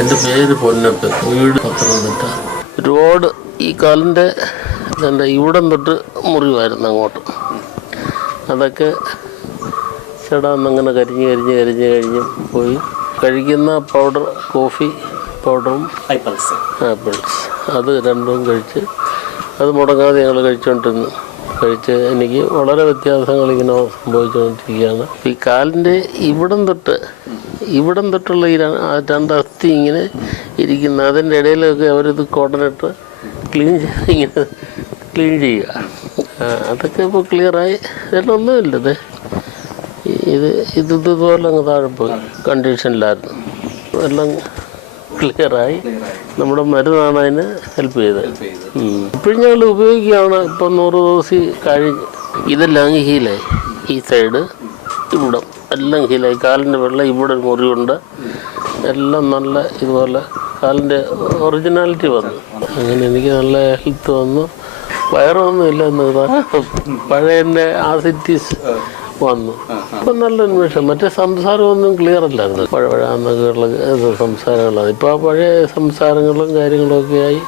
എന്റെ പേര് പൊന്നപ്പൻ. വീട് പത്തനംതിട്ട. റോഡ് ഈ കാലിന്റെ എന്റെ ഇവിടം തൊട്ട് മുറിവായിരുന്നു അങ്ങോട്ട്. അതൊക്കെ ചേടാന്നങ്ങനെ കരിഞ്ഞ് കരിഞ്ഞ് കരിഞ്ഞ് കഴിഞ്ഞ് പോയി. കഴിക്കുന്ന പൗഡർ കോഫി പൗഡറും ആപ്പിൾസ് ആപ്പിൾസ് അത് രണ്ടും കഴിച്ച് അത് മുടങ്ങാതെ ഞങ്ങൾ കഴിച്ചുകൊണ്ടിരുന്നു കഴിച്ച് എനിക്ക് വളരെ വ്യത്യാസങ്ങൾ ഇങ്ങനെ സംഭവിച്ചുകൊണ്ടിരിക്കുകയാണ്. ഈ കാലിന്റെ ഇവിടം തൊട്ട് ഇവിടം തൊട്ടുള്ള ഈ രണ്ട് അസ്ഥി ഇങ്ങനെ ഇരിക്കുന്ന അതിന്റെ ഇടയിലൊക്കെ അവരിത് കോട്ടനിട്ട് ക്ലീൻ ചെയ്ത് ഇങ്ങനെ ക്ലീൻ ചെയ്യുക. അതൊക്കെ ഇപ്പോൾ ക്ലിയറായി. ഇതിലൊന്നുമില്ലത് ഇത് ഇത് ഇതുപോലെ അങ്ങ് താഴെ പോയി. കണ്ടീഷനിലായിരുന്നു. എല്ലാം ക്ലിയറായി. നമ്മുടെ മരുന്നാണ് അതിന് ഹെൽപ്പ് ചെയ്തത്. ഇപ്പോഴും ഞങ്ങൾ ഉപയോഗിക്കുകയാണ്. ഇപ്പം നൂറ് ദിവസം കഴിഞ്ഞ് ഇതെല്ലാം ഹീലായി ഈ സൈഡ് ഇവിടെ എല്ലാം ഹീലായി കാലിന്റെ വെള്ളം ഇവിടെ ഒരു മുറിവുണ്ട്. എല്ലാം നല്ല ഇതുപോലെ കാലിന്റെ ഒറിജിനാലിറ്റി വന്നു. അങ്ങനെ എനിക്ക് നല്ല ഹെൽത്ത് വന്നു. വയറൊന്നും ഇല്ല എന്ന് പഴയ എന്റെ ആസിറ്റീസ് വന്നു. അപ്പം നല്ല ഉന്മേഷം മറ്റേ സംസാരമൊന്നും ക്ലിയർ അല്ലായിരുന്നു. പഴയ പഴന്നൊക്കെയുള്ള സംസാരങ്ങളാണ് ഇപ്പോൾ ആ പഴയ സംസാരങ്ങളും കാര്യങ്ങളും ഒക്കെ ആയി.